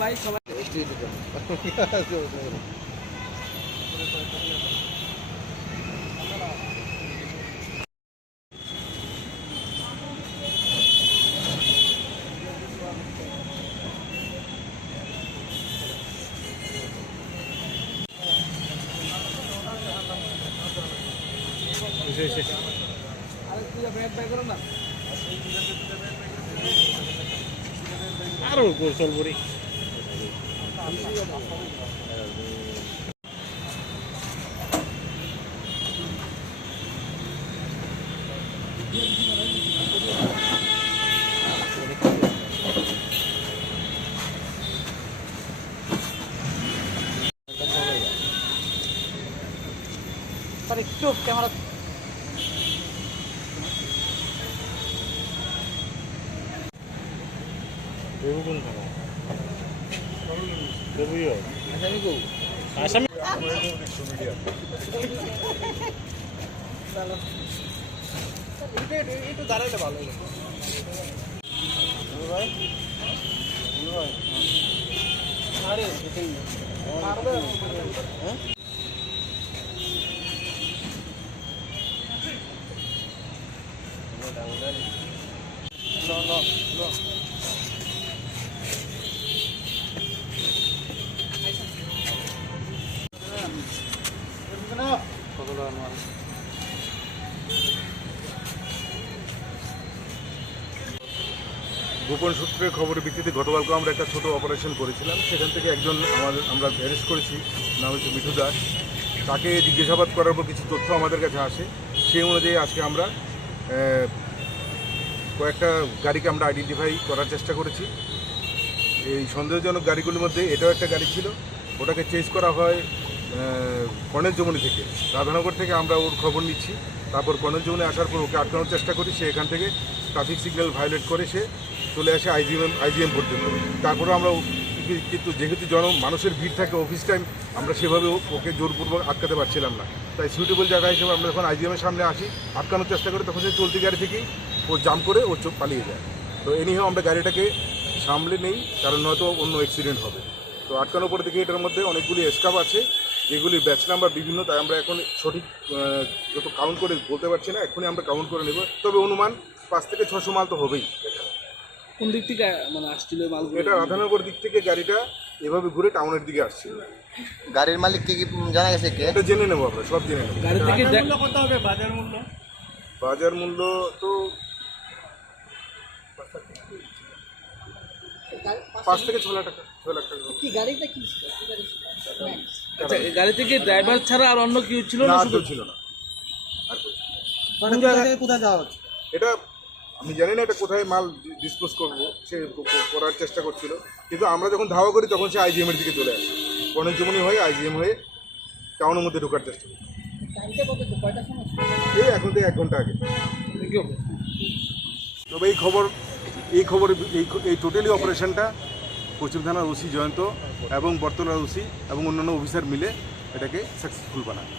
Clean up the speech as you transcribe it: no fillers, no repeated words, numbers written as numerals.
ভাই সবাই আরো গোসল করি একটু ক্যামেরা কোন থানা দেবুইও আসামি কো আসামি একটু দাঁড়াইলে ভালো হলো ভাই ভাই আরে সেটাই পারবে হ্যাঁ No. গোপন সূত্রের খবরের ভিত্তিতে গতকালকে আমরা একটা ছোট অপারেশন করেছিলাম। সেখান থেকে একজন আমরা অ্যারেস্ট করেছি, নাম হচ্ছে মিঠু দাস। তাকে জিজ্ঞাসাবাদ করার পর কিছু তথ্য আমাদের কাছে আসে। সেই অনুযায়ী আজকে আমরা কয়েকটা গাড়িকে আমরা আইডেন্টিফাই করার চেষ্টা করেছি। এই সন্দেহজনক গাড়িগুলির মধ্যে এটাও একটা গাড়ি ছিল। ওটাকে চেজ করা হয় কর্ণেলজমনি থেকে, রাধানগর থেকে আমরা ওর খবর নিচ্ছি। তারপর কর্ণেলজমনি আসার পর ওকে আটকানোর চেষ্টা করি। সে এখান থেকে ট্রাফিক সিগন্যাল ভায়োলেট করে সে চলে আসে আইজিএম পর্যন্ত। তারপরে আমরা কিন্তু যেহেতু মানুষের ভিড় থাকে অফিস টাইম, আমরা সেভাবে ওকে জোরপূর্বক আটকাতে পারছিলাম না। তাই সুইটেবল জায়গা হিসেবে আমরা যখন আইজিএমের সামনে আসি আটকানোর চেষ্টা করি, তখন সে চলতি গাড়ি থেকেই ও জাম্প করে ও পালিয়ে যায়। তো এনিহাও আমরা গাড়িটাকে সামলে নেই, কারণ নয়তো অন্য অ্যাক্সিডেন্ট হবে। তো আটকানোর পর দেখি এটার মধ্যে অনেকগুলি স্কাপ আছে, যেগুলি ব্যাচ নাম্বার বিভিন্ন। তাই আমরা এখন সঠিক যত কাউন্ট করে বলতে পারছি না, এখনই আমরা কাউন্ট করে নেব। তবে অনুমান 5 থেকে 600 মাল তো হবেই। কোন দিক থেকে মানে আসছিল মাল? এটা রাধানগর দিক থেকে গাড়িটা এভাবে ঘুরে টাউনের দিকে আসছিল। গাড়ির মালিক কি জানা গেছে কে? এটা জেনে নেবো, আমরা সব জেনে নেব। গাড়ি থেকে কত হবে বাজার মূল্য? বাজার মূল্য তো 5 থেকে 6 লাখ টাকা। 6 লাখ টাকা। কি গাড়িটা কি ছিল? আচ্ছা, গাড়ি থেকে ড্রাইভার ছাড়া আর অন্য কেউ ছিল না? শুধু ছিল না। কোথায় যাওয়া হচ্ছে? এটা আমি জানি না এটা কোথায় মাল ডিসপোজ করবো, সে করার চেষ্টা করছিল। কিন্তু আমরা যখন ধাওয়া করি তখন সে আইজিএমের দিকে চলে আসে। কর্ণেলজমনি হয়ে আইজিএম হয়ে টাউনের মধ্যে ঢোকার চেষ্টা করছে। এই এখন থেকে 1 ঘন্টা আগে। তবে এই টোটালি অপারেশনটা পশ্চিম থানার ওসি জয়ন্ত এবং বর্তলার ওসি এবং অন্যান্য অফিসার মিলে এটাকে সাকসেসফুল বানায়।